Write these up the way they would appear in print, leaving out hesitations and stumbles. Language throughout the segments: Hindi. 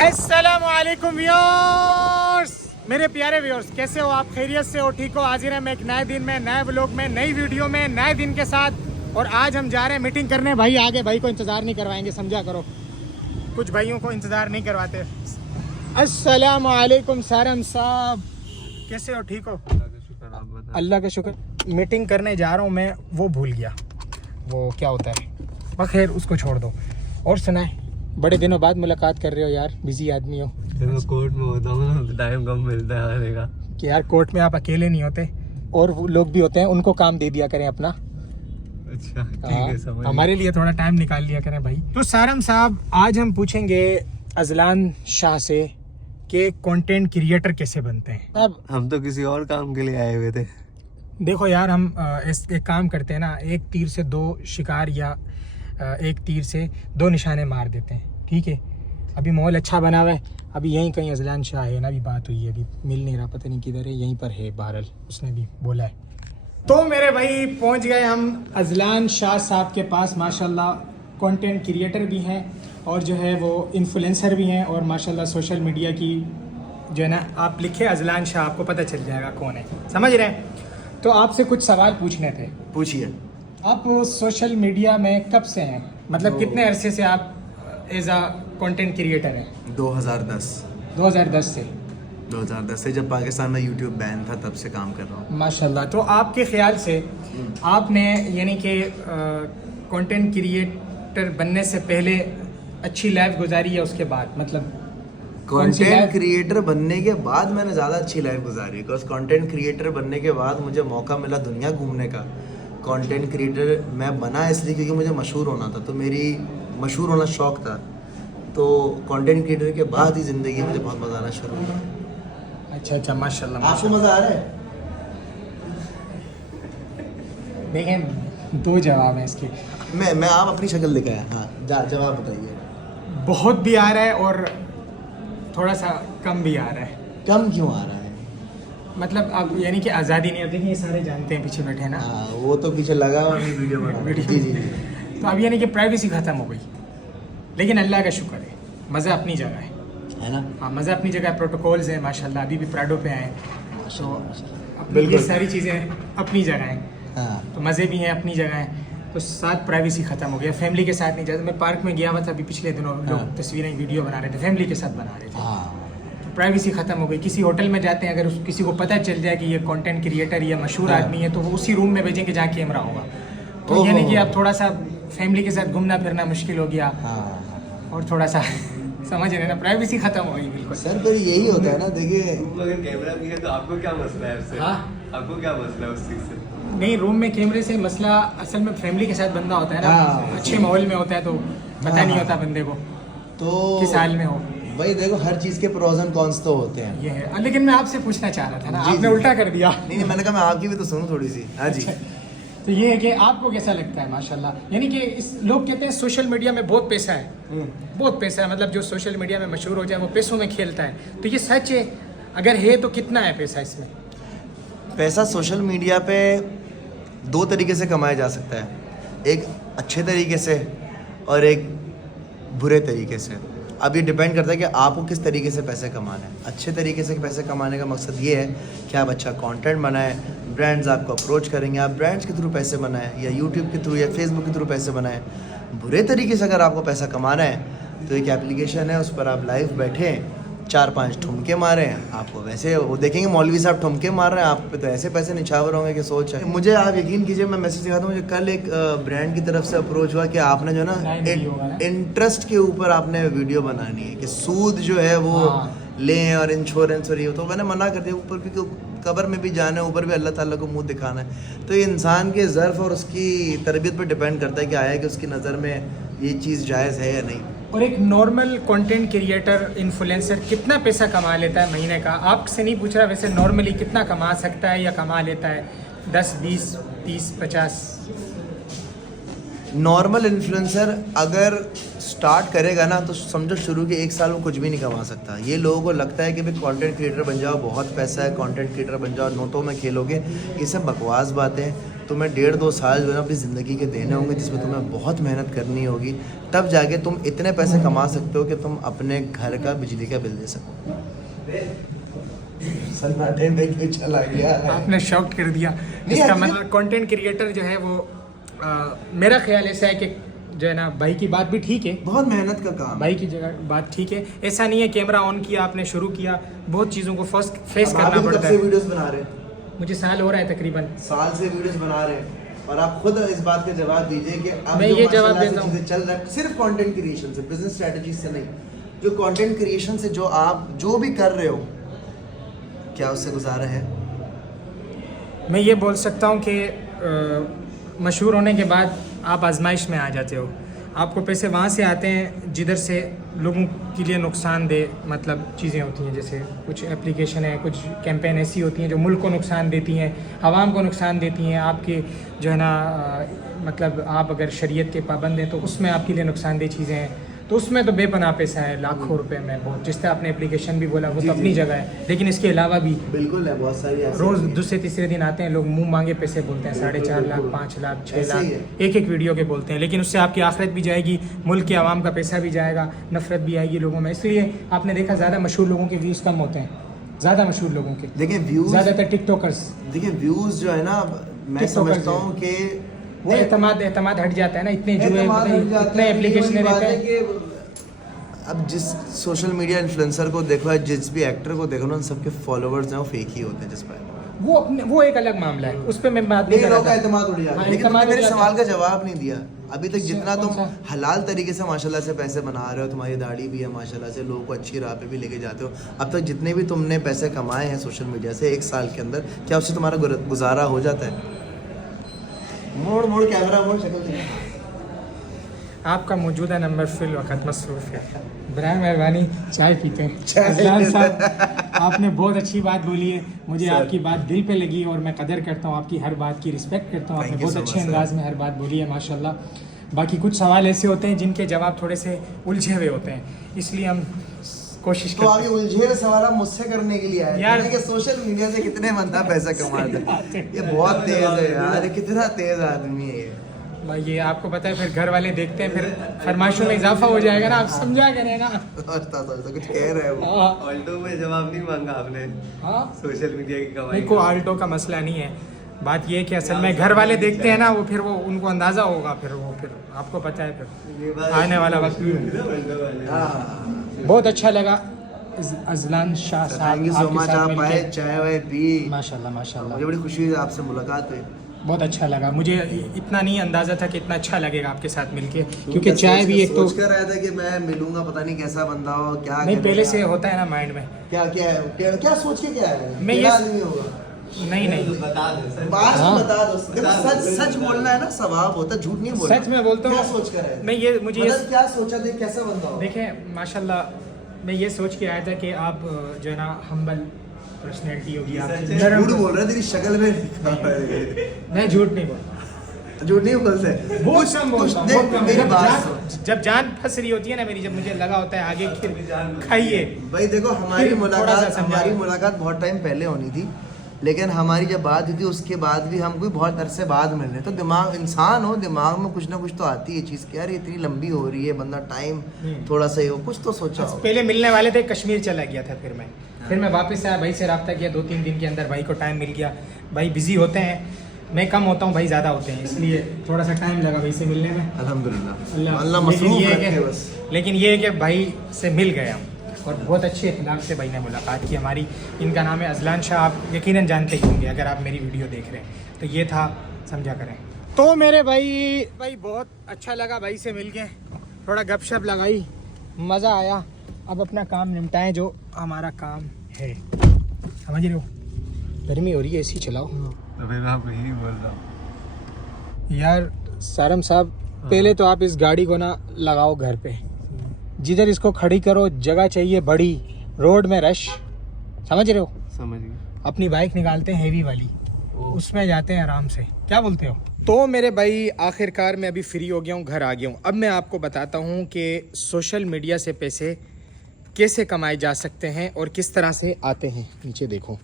अस्सलामुअलैकुम व्यूअर्स, मेरे प्यारे व्यूअर्स, कैसे हो आप? खैरियत से हो? ठीक हो? हाजिर है मैं एक नए दिन में, नए व्लॉग में, नई वीडियो में, नए दिन के साथ। और आज हम जा रहे हैं मीटिंग करने। भाई आगे भाई को इंतज़ार नहीं करवाएंगे, समझा करो। कुछ भाइयों को इंतज़ार नहीं करवाते। अस्सलामुअलैकुम सारम साहब, कैसे हो? ठीक हो? अल्लाह का शुक्र। मीटिंग करने जा रहा हूँ मैं, वो भूल गया वो क्या होता है। बस खैर उसको छोड़ दो। और सुनाए, बड़े दिनों बाद मुलाकात कर रहे हो यार, बिजी आदमी हो। मैं कोर्ट में होता हूँ ना, टाइम कम मिलता है आने का। कि यार कोर्ट में आप अकेले नहीं होते, और वो लोग भी होते हैं, उनको काम दे दिया करें अपना। अच्छा ठीक है, समझ हमारे लिए थोड़ा टाइम निकाल लिया करें भाई। तो सारम साहब, आज हम पूछेंगे अजलान शाह से कि कंटेंट क्रिएटर कैसे बनते हैं। अब हम तो किसी और काम के लिए आए हुए थे। देखो यार, हम एक काम करते हैं ना, एक तीर से दो शिकार, या एक तीर से दो निशाने मार देते हैं। ठीक है, अभी माहौल अच्छा बना हुआ है। अभी यहीं कहीं अजलान शाह है ना, अभी बात हुई है, अभी मिल नहीं रहा, पता नहीं किधर है, यहीं पर है बहरल, उसने भी बोला है। तो मेरे भाई पहुंच गए हम अजलान शाह साहब के पास। माशाल्लाह कंटेंट क्रिएटर भी हैं, और जो है वो इन्फ्लुएंसर भी हैं, और माशाल्लाह सोशल मीडिया की जो है ना, आप लिखे अजलान शाह, आपको पता चल जाएगा कौन है, समझ रहे हैं। तो आपसे कुछ सवाल पूछने थे। पूछिए। आप सोशल मीडिया में कब से हैं? मतलब कितने अरसे से आप एज आ कंटेंट क्रिएटर हैं? 2010 से 2010 से जब पाकिस्तान में यूट्यूब बैन था, तब से काम कर रहा हूँ। माशाल्लाह। तो आपके ख्याल से आपने यानी कि कंटेंट क्रिएटर बनने से पहले अच्छी लाइफ गुजारी है, उसके बाद मतलब कंटेंट क्रिएटर बनने के बाद मैंने ज़्यादा अच्छी लाइफ गुजारी, बिकॉज कंटेंट क्रिएटर बनने के बाद मुझे मौका मिला दुनिया घूमने का। कंटेंट क्रिएटर मैं बना इसलिए क्योंकि मुझे मशहूर होना था, तो मेरी मशहूर होना शौक था। तो कंटेंट क्रिएटर के बाद ही ज़िंदगी मुझे बहुत मज़ा आना शुरू हुआ। अच्छा, माशाल्लाह। आपको मज़ा आ रहा है? देखें, दो जवाब हैं इसके। मैं आप अपनी शक्ल दिखाया। हाँ, जवाब बताइए। बहुत भी आ रहा है और थोड़ा सा कम भी आ रहा है। कम क्यों आ रहा है? मतलब अब यानी कि आज़ादी नहीं होती, ये सारे जानते हैं, पीछे बैठे हैं ना। हाँ, वो तो पीछे लगा हुआ नहीं, वीडियो बना रहा है। जी जी। तो अब यानी कि प्राइवेसी ख़त्म हो गई, लेकिन अल्लाह का शुक्र है, मज़ा अपनी जगह है ना। हाँ, मज़ा अपनी जगह, प्रोटोकॉल्स हैं माशाल्लाह, अभी भी प्राडो पे आए, तो बिल्कुल। ये सारी चीज़ें अपनी जगह हैं। हाँ, तो मज़े भी हैं, अपनी जगह हैं, तो साथ प्राइवेसी ख़त्म हो गया। फैमिली के साथ नहीं जाते। मैं पार्क में गया हुआ था अभी पिछले दिनों, लोग तस्वीरें वीडियो बना रहे थे, फैमिली के साथ बना रहे थे। हाँ, प्राइवेसी ख़त्म हो गई। किसी होटल में जाते हैं, अगर किसी को पता चल जाए कि ये कंटेंट क्रिएटर या मशहूर आदमी है, तो वो उसी रूम में भेजेंगे जहाँ कैमरा होगा। तो यानी कि अब थोड़ा सा फैमिली के साथ घूमना फिरना मुश्किल हो गया, हाँ। और थोड़ा सा समझ रहे ना, प्राइवेसी ख़त्म हो गई बिल्कुल। सर फिर यही होता है ना, देखिए। अगर कैमरा भी है तो आपको क्या मसला है उससे? हाँ? आपको क्या मसला है उस चीज़ से? नहीं, रूम में कैमरे से मसला असल में फैमिली के साथ बंदा होता है ना। हाँ। अच्छे माहौल में होता है तो पता नहीं होता बंदे को तो किस हाल में हो। भाई देखो, हर चीज़ के प्रोज एंड कॉन्स तो होते हैं। ये है, लेकिन मैं आपसे पूछना चाह रहा था ना, जी, आपने जी। उल्टा कर दिया। नहीं, मैंने कहा मैं आपकी भी तो सुनूं थोड़ी सी। हाँ जी। तो ये है कि आपको कैसा लगता है? माशाल्लाह, यानी कि इस लोग कहते हैं सोशल मीडिया में बहुत पैसा है, बहुत पैसा है, मतलब जो सोशल मीडिया में मशहूर हो जाए वो पैसों में खेलता है। तो ये सच है? अगर है तो कितना है पैसा इसमें? पैसा सोशल मीडिया पे दो तरीके से कमाया जा सकता है, एक अच्छे तरीके से और एक बुरे तरीके से। अब ये डिपेंड करता है कि आपको किस तरीके से पैसे कमाने हैं। अच्छे तरीके से पैसे कमाने का मकसद ये है कि आप अच्छा कंटेंट बनाएं, ब्रांड्स आपको अप्रोच करेंगे, आप ब्रांड्स के थ्रू पैसे बनाएं, या यूट्यूब के थ्रू या फेसबुक के थ्रू पैसे बनाएं। बुरे तरीके से अगर आपको पैसा कमाना है तो एक एप्लीकेशन है, उस पर आप लाइव बैठें, 4-5 ठुमके मारें, आपको वैसे वो देखेंगे मौलवी साहब ठुमके मार रहे हैं, आप पे तो ऐसे पैसे निछावर होंगे कि सोच है। मुझे आप यकीन कीजिए, मैं मैसेज दिखाता हूँ, मुझे कल एक ब्रांड की तरफ से अप्रोच हुआ कि आपने जो ना इंटरेस्ट के ऊपर आपने वीडियो बनानी है, कि सूद जो है वो लें और इंश्योरेंस और ये, तो मैंने मना कर दिया। ऊपर भी कब्र में भी जाना है, ऊपर भी अल्लाह ताला को मुंह दिखाना है। तो ये इंसान के ज़र्फ़ और उसकी तरबियत पर डिपेंड करता है कि आया कि उसकी नज़र में ये चीज़ जायज़ है या नहीं। और एक नॉर्मल कंटेंट क्रिएटर, इन्फ्लुएंसर कितना पैसा कमा लेता है महीने का? आपसे नहीं पूछ रहा, वैसे नॉर्मली कितना कमा सकता है या कमा लेता है? 10, 20, 30, 50? नॉर्मल इन्फ्लुएंसर अगर स्टार्ट करेगा ना, तो समझो शुरू के 1 साल में कुछ भी नहीं कमा सकता। ये लोगों को लगता है कि भाई कंटेंट क्रिएटर बन जाओ, बहुत पैसा है, कंटेंट क्रिएटर बन जाओ, नोटों में खेलोगे, ये सब बकवास बातें हैं। तुम्हें 1.5-2 साल जो है ना अपनी ज़िंदगी के देने होंगे, जिसमें तुम्हें बहुत मेहनत करनी होगी, तब जाके तुम इतने पैसे कमा सकते हो कि तुम अपने घर का बिजली का बिल दे सको। सन्नाटे में क्यों चला गया? आपने शॉक कर दिया। इसका मतलब कंटेंट क्रिएटर जो है वो मेरा ख्याल ऐसा है कि जो है ना, भाई की बात भी ठीक है, बहुत मेहनत का काम। भाई की जगह बात ठीक है। ऐसा नहीं है कैमरा ऑन किया आपने शुरू किया, बहुत चीज़ों को फेस करना पड़ता है। वीडियोस बना रहे हैं, मुझे साल हो रहा है तकरीबन, साल से वीडियोस बना रहे हैं, और आप खुद इस बात का जवाब दीजिए कि अब मैं जो ये जवाब माशाल्लाह से देता हूँ। चीज़ें चल रहा है सिर्फ कंटेंट क्रिएशन से, बिजनेस स्ट्रेटजी से नहीं, जो कंटेंट क्रिएशन से जो आप जो भी कर रहे हो, क्या उससे गुजारा है? मैं ये बोल सकता हूँ कि मशहूर होने के बाद आप आजमाइश में आ जाते हो। आपको पैसे वहाँ से आते हैं जिधर से लोगों के लिए नुकसानदेह मतलब चीज़ें होती हैं, जैसे कुछ एप्लीकेशन है, कुछ कैंपेन ऐसी होती हैं जो मुल्क को नुकसान देती हैं, आवाम को नुकसान देती हैं। आपके जो है ना मतलब आप अगर शरीयत के पाबंद हैं तो उसमें आपके लिए नुकसानदेह चीज़ें हैं, तो उसमें तो बेपनाह पैसा है, लाखों रुपए में। बहुत जिस तरह आपने एप्लीकेशन भी बोला वो तो अपनी जगह है, लेकिन इसके अलावा भी बिल्कुल है, बहुत सारी ऐसी रोज़ होती है। दूसरे तीसरे दिन आते हैं लोग, मुंह मांगे पैसे बोलते हैं, 4.5 लाख, 5 लाख, 6 ऐसे ही लाख एक वीडियो के बोलते हैं, लेकिन उससे आपकी आखिरत भी जाएगी, मुल्क के आवाम का पैसा भी जाएगा, नफरत भी आएगी लोगों में। इसलिए आपने देखा ज़्यादा मशहूर लोगों के व्यूज़ कम होते हैं, ज़्यादा मशहूर लोगों के, देखिए व्यूज, ज़्यादातर टिकटॉकर्स। देखिए व्यूज जो है ना, मैं TikTokers समझता जो हूँ कि वो एतमाद हट जाता है ना, इतने जुए एतमाद हट जाता इतने है, एप्लीकेशन लेकिन बात रहते है हैं। कि अब जिस सोशल मीडिया इन्फ्लुएंसर को देखो या जिस भी एक्टर को देखो ना, उन सबके फॉलोअर्स हैं वो फेक ही होते हैं। जिस पर वो एक अलग मामला है, उस पर मैं बात नहीं कर रहा लोगों का था। एतमाद उड़ जाता हाँ, है। लेकिन एतमाद तुमने मेरे उड़ जाता सवाल का जवाब नहीं दिया अभी तक। जितना कौन तुम सा? हलाल तरीके से माशाल्लाह से पैसे बना रहे हो, तुम्हारी दाढ़ी भी है माशाल्लाह से, लोगों को अच्छी राह पे भी लेके जाते हो, अब तक जितने भी तुमने पैसे कमाए हैं सोशल मीडिया से 1 साल के अंदर, क्या उससे तुम्हारा गुजारा हो जाता है? मोड़ कैमरा मोड़, शक्ल देखो। आपका मौजूदा नंबर फिल वक्त मसरूफ है, बराए मेहरबानी चाय पीते हैं। चाय अजलान पीते साहब, आपने बहुत अच्छी बात बोली है, मुझे सर। आपकी बात दिल पे लगी और मैं कदर करता हूँ, आपकी हर बात की रिस्पेक्ट करता हूँ। आपने Thank you बहुत so अच्छे much, अंदाज में हर बात बोली है माशाल्लाह। बाकी कुछ सवाल ऐसे होते हैं जिनके जवाब थोड़े से उलझे हुए होते हैं, इसलिए हम कोशिश तो आगे करते हैं। उलझे हुए सवाल आप मुझसे करने के लिए आए यार- यार कि सोशल मीडिया से कितने बंदा पैसा कमाते हैं। ये बहुत तेज है यार, ये कितना तेज आदमी है ये। भाई ये आपको पता है, फिर घर वाले देखते हैं, फिर फरमाइशों में इजाफा हो जाएगा ना, आप समझा करें ना। समझता कुछ कह रहे हो। हाँ ऑल्टो में जवाब नहीं मांगा आपने, हाँ, सोशल मीडिया की कमाई नहीं, को आल्टो का मसला नहीं है। बात ये है कि असल में घर वाले देखते हैं ना, वो फिर वो उनको अंदाज़ा होगा, फिर आपको पता है फिर आने वाला वक्त भी। हाँ, बहुत अच्छा लगा अजलान शाह साहब, थैंक यू सो आपके मच। साथ आप मिलके। आए, चाय वाय पी, माशाल्लाह माशाल्लाह, मुझे बड़ी खुशी हुई आपसे मुलाकात हुई। बहुत अच्छा लगा। मुझे इतना नहीं अंदाज़ा था कि इतना अच्छा लगेगा आपके साथ मिलके, क्योंकि चाय भी एक तो सोच कर रहा था कि मैं मिलूंगा, पता नहीं कैसा बंदा हो, क्या नहीं, पहले करेगा। से होता है ना माइंड में। क्या क्या है, क्या सोच के क्या है, मैं ये- टेढ़ा आदमी होगा। नहीं बता दे सर। बात हाँ। बता दो, देखो सच बोलना है ना, स्वभाव होता है, झूठ नहीं बोलना। सच में बोलता हूँ। क्या सोच कर है, मैं ये मुझे ये मतलब क्या सोचा थे, कैसा बंदा हो? देखें माशाल्लाह, मैं ये सोच के आया था कि आप जो है ना हम्बल पर्सनैलिटी होगी आपकी, नरम। झूठ बोल रहा है, तेरी शक्ल में लिखा है। मैं झूठ नहीं बोलता, झूठ नहीं बोलते, बहुत कम बोलता हूँ, देख, बहुत कम। मेरी जब बात जान- सुन। जब जान फंस रही होती है ना मेरी, जब मुझे लगा होता है आगे फिर खाइए। भाई देखो, हमारी फिर थोड़ा सा मुलाकात समझा। बहुत टाइम पहले होनी थी, लेकिन हमारी जब बात हुई थी उसके बाद भी हम कोई बहुत अरसे बाद मिल रहे, तो दिमाग, इंसान हो, दिमाग में कुछ ना कुछ तो आती है चीज़ कि यार ये इतनी लंबी हो रही है, बंदा टाइम थोड़ा सा ही हो, कुछ तो सोचा हो। पहले मिलने वाले थे, कश्मीर चला गया था, फिर मैं वापस आया, भाई से रब्ता किया, 2-3 दिन के अंदर भाई को टाइम मिल गया। भाई बिजी होते हैं, मैं कम होता हूँ, भाई ज़्यादा होते हैं, इसलिए थोड़ा सा टाइम लगा भाई से मिलने में। अल्हम्दुलिल्लाह, अल्लाह लेकिन मसरूफ ये है रखे कि- बस। लेकिन ये है कि भाई से मिल गया और बहुत अच्छे इखलाक से भाई ने मुलाकात की हमारी। इनका नाम है अजलान शाह, आप यकीनन जानते ही होंगे अगर आप मेरी वीडियो देख रहे हैं। तो ये था, समझा करें। तो मेरे भाई बहुत अच्छा लगा भाई से मिल के, थोड़ा गपशप लगाई, मज़ा आया। अब अपना काम निपटाएं जो हमारा काम है, समझ रहे हो। गर्मी हो रही है, एसी चलाओ। तो फिर मैं आपको यही बोल रहा हूँ यार सारम साहब, पहले तो आप इस गाड़ी को ना लगाओ घर पे, जिधर इसको खड़ी करो जगह चाहिए बड़ी, रोड में रश, समझ रहे हो। समझ गए। अपनी बाइक निकालते हैं हेवी वाली, उसमें जाते हैं आराम से, क्या बोलते हो। तो मेरे भाई आखिरकार मैं अभी फ्री हो गया हूँ, घर आ गया हूँ। अब मैं आपको बताता हूँ कि सोशल मीडिया से पैसे कैसे कमाए जा सकते हैं और किस तरह से आते हैं। नीचे देखो,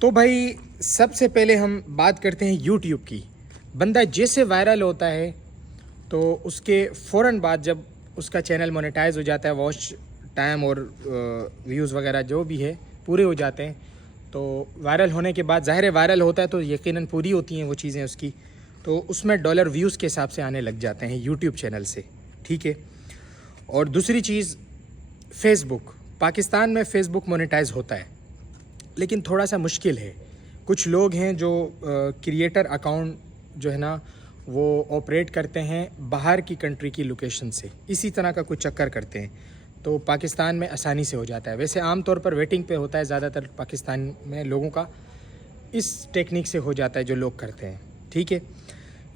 तो भाई सबसे पहले हम बात करते हैं यूट्यूब की। बंदा जैसे वायरल होता है तो उसके फ़ौरन बाद जब उसका चैनल मोनेटाइज हो जाता है, वॉच टाइम और व्यूज़ वगैरह जो भी है पूरे हो जाते हैं, तो वायरल होने के बाद ज़ाहिर है वायरल होता है तो यकीनन पूरी होती हैं वो चीज़ें उसकी, तो उसमें डॉलर व्यूज़ के हिसाब से आने लग जाते हैं यूट्यूब चैनल से, ठीक है। और दूसरी चीज़ फ़ेसबुक, पाकिस्तान में फ़ेसबुक मोनेटाइज होता है लेकिन थोड़ा सा मुश्किल है। कुछ लोग हैं जो क्रिएटर अकाउंट जो है ना वो ऑपरेट करते हैं बाहर की कंट्री की लोकेशन से, इसी तरह का कुछ चक्कर करते हैं, तो पाकिस्तान में आसानी से हो जाता है। वैसे आम तौर पर वेटिंग पे होता है ज़्यादातर पाकिस्तान में लोगों का, इस टेक्निक से हो जाता है जो लोग करते हैं, ठीक है।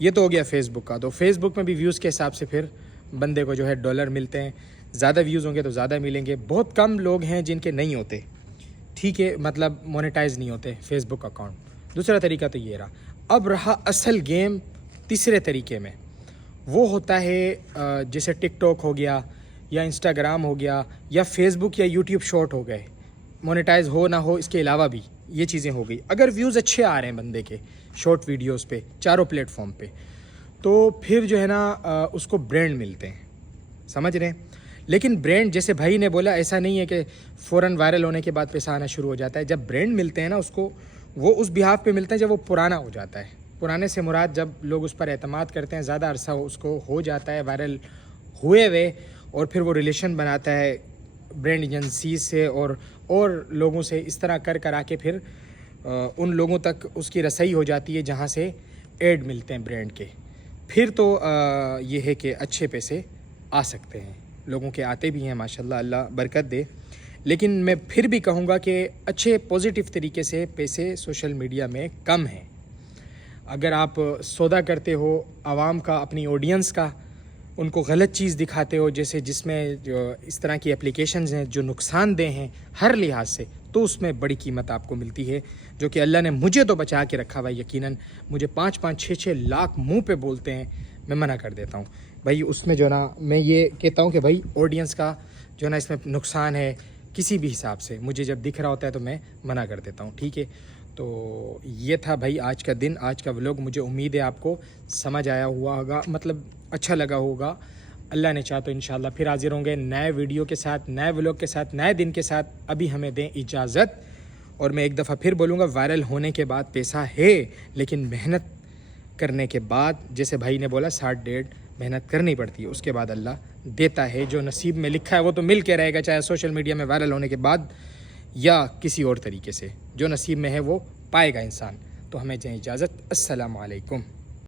ये तो हो गया फ़ेसबुक का। तो फ़ेसबुक में भी व्यूज़ के हिसाब से फिर बंदे को जो है डॉलर मिलते हैं, ज़्यादा व्यूज़ होंगे तो ज़्यादा मिलेंगे। बहुत कम लोग हैं जिनके नहीं होते, ठीक है, मतलब मोनेटाइज नहीं होते फ़ेसबुक अकाउंट। दूसरा तरीका तो ये रहा। अब रहा असल गेम तीसरे तरीके में, वो होता है जैसे टिकटॉक हो गया या इंस्टाग्राम हो गया या फेसबुक या यूट्यूब शॉर्ट हो गए, मोनेटाइज हो ना हो इसके अलावा भी ये चीज़ें हो गई। अगर व्यूज़ अच्छे आ रहे हैं बंदे के शॉर्ट वीडियोस पे चारों प्लेटफॉर्म पे, तो फिर जो है ना उसको ब्रांड मिलते हैं, समझ रहे हैं। लेकिन ब्रांड जैसे भाई ने बोला ऐसा नहीं है कि फ़ौरन वायरल होने के बाद पैसा आना शुरू हो जाता है। जब ब्रांड मिलते हैं ना उसको, वो उस बिहाफ पे मिलते हैं जब वो पुराना हो जाता है। पुराने से मुराद जब लोग उस पर एतमाद करते हैं, ज़्यादा अरसा उसको हो जाता है वायरल हुए हुए, और फिर वो रिलेशन बनाता है ब्रांड एजेंसी से और लोगों से, इस तरह कर आके फिर उन लोगों तक उसकी रसाई हो जाती है जहाँ से ऐड मिलते हैं ब्रांड के। फिर तो ये है कि अच्छे पैसे आ सकते हैं, लोगों के आते भी हैं माशाल्लाह, अल्लाह बरकत दे। लेकिन मैं फिर भी कहूँगा कि अच्छे पॉजिटिव तरीके से पैसे सोशल मीडिया में कम हैं। अगर आप सौदा करते हो आवाम का, अपनी ऑडियंस का, उनको गलत चीज़ दिखाते हो, जैसे जिसमें जो इस तरह की एप्लीकेशंस हैं जो नुकसानदेह हैं हर लिहाज से, तो उसमें बड़ी कीमत आपको मिलती है, जो कि अल्लाह ने मुझे तो बचा के रखा भाई। यकीनन मुझे 5-5, 6-6 लाख मुंह पे बोलते हैं, मैं मना कर देता हूँ भाई। उसमें जो ना मैं ये कहता हूँ कि भाई ऑडियंस का जो ना इसमें नुकसान है किसी भी हिसाब से, मुझे जब दिख रहा होता है तो मैं मना कर देता हूँ, ठीक है। तो ये था भाई आज का दिन, आज का व्लॉग। मुझे उम्मीद है आपको समझ आया हुआ होगा, मतलब अच्छा लगा होगा। अल्लाह ने चाहा तो इंशाल्लाह फिर हाजिर होंगे नए वीडियो के साथ, नए व्लॉग के साथ, नए दिन के साथ। अभी हमें दें इजाज़त। और मैं एक दफ़ा फिर बोलूँगा, वायरल होने के बाद पैसा है, लेकिन मेहनत करने के बाद, जैसे भाई ने बोला 60-1.5 मेहनत करनी पड़ती है, उसके बाद अल्लाह देता है। जो नसीब में लिखा है वो तो मिल के रहेगा, चाहे सोशल मीडिया में वायरल होने के बाद या किसी और तरीके से। जो नसीब में है वो पाएगा इंसान। तो हमें दें इजाज़त। अस्सलामु अलैकुम।